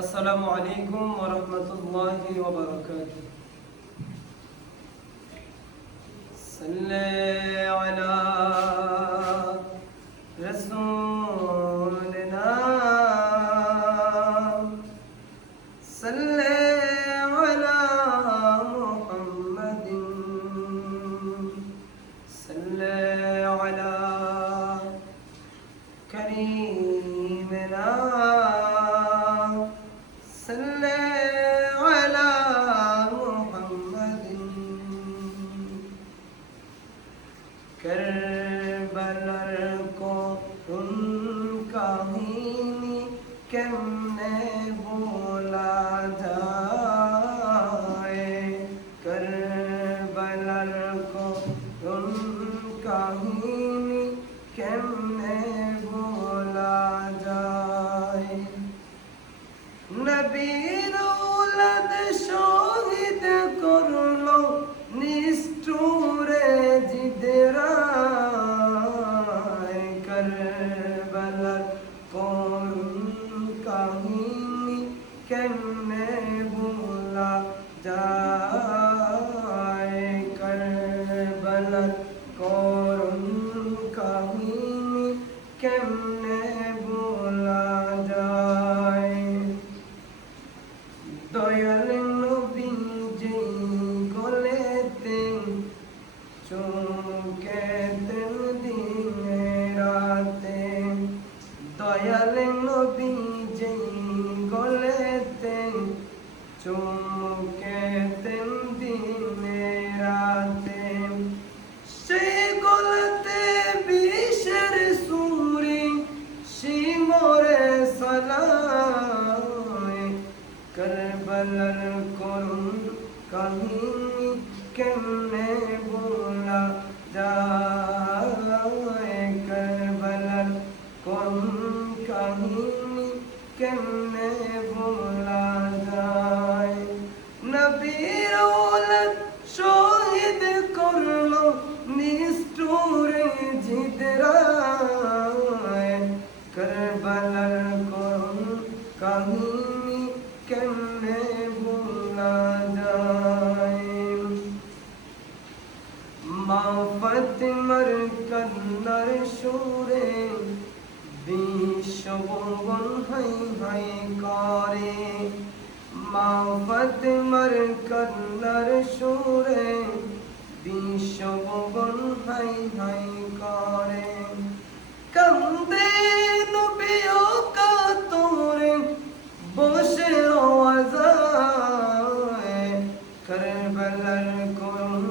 আসসালামু আলাইকুম ওয়া রাহমাতুল্লাহি ওয়া বারাকাতুহু। সাল্লি আলা রাসূলিনা সাল্লি আলা মুহাম্মাদিন সাল্লি আলা কারীমিনা صلي على محمد करबलार को उनका ही केमने भूला जाए करबलार को उनका ही केमने भूला जाए নবীর ওলাদ শহীদ করলো নিষ্ঠুরে জিদরায় কারবালার করুণ কাহিনী কেমনে ভোলা যায় কারবালার করুণ কাহিনী কেমনে ভোলা যায় দয়াল নবী যে গলেতে চমকেতেন দিনে রাতে দয়াল নবী যে গলেতে চমকেতেন দিনে রাতে সেই গলতে বিষের সুরি শিমরে সালায় करबलार করুণ কাহিনী কেমনে ভোলা যায় करबलार করুণ কাহিনী কেমনে ভোলা যায় নবীর ওলাদ শহীদ করলো নিষ্ঠুরে জিদরায় करबलार করুণ কাহিনী কেমনে ভোলা যায় মা ফাতিমার কান্নার সুরে বিশ্বভুবন হাই হাই করে মা ফাতিমার কান্নার সুরে বিশ্বভুবন হাই হাই করে কান্দে নবীও কাতরে বসে আওয়াজায় করবলার করুণ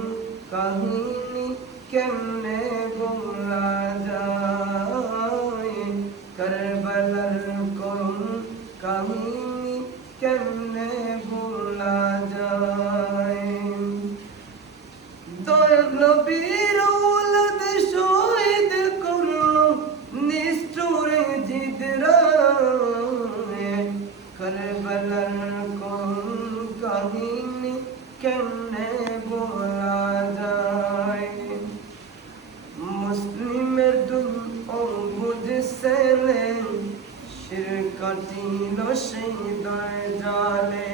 কাহিনী কেমনে ভোলা যায় করবলার করুণ কাহিনী কেমনে ভোলা যায় দয়াল নবীর ওলাদ শহীদ করলো নিষ্ঠুরে জিদরায় करबलार করুণ কাহিনী কেমনে ভোলা যায় মুসলিমের দুই অঙ্গুজ ছেলে শির কাটিল সেই জালে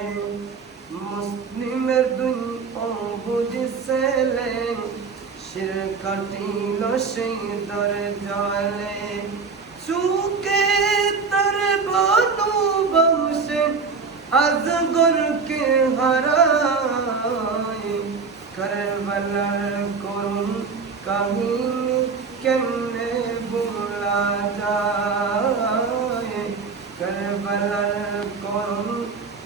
মুসলিমের দুই অঙ্গুজ ছেলে শির কাটিল সেই জালে চুকে তার বানু বংশে আজগর কে হারায় করবলার করুণ কাহিনী কেমনে ভোলা যায় করবলার করুণ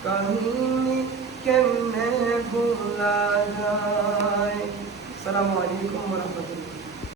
কাহিনী কেমনে ভোলা যায়। আসসালামু আলাইকুম ওয়া রাহমাতুল্লাহ।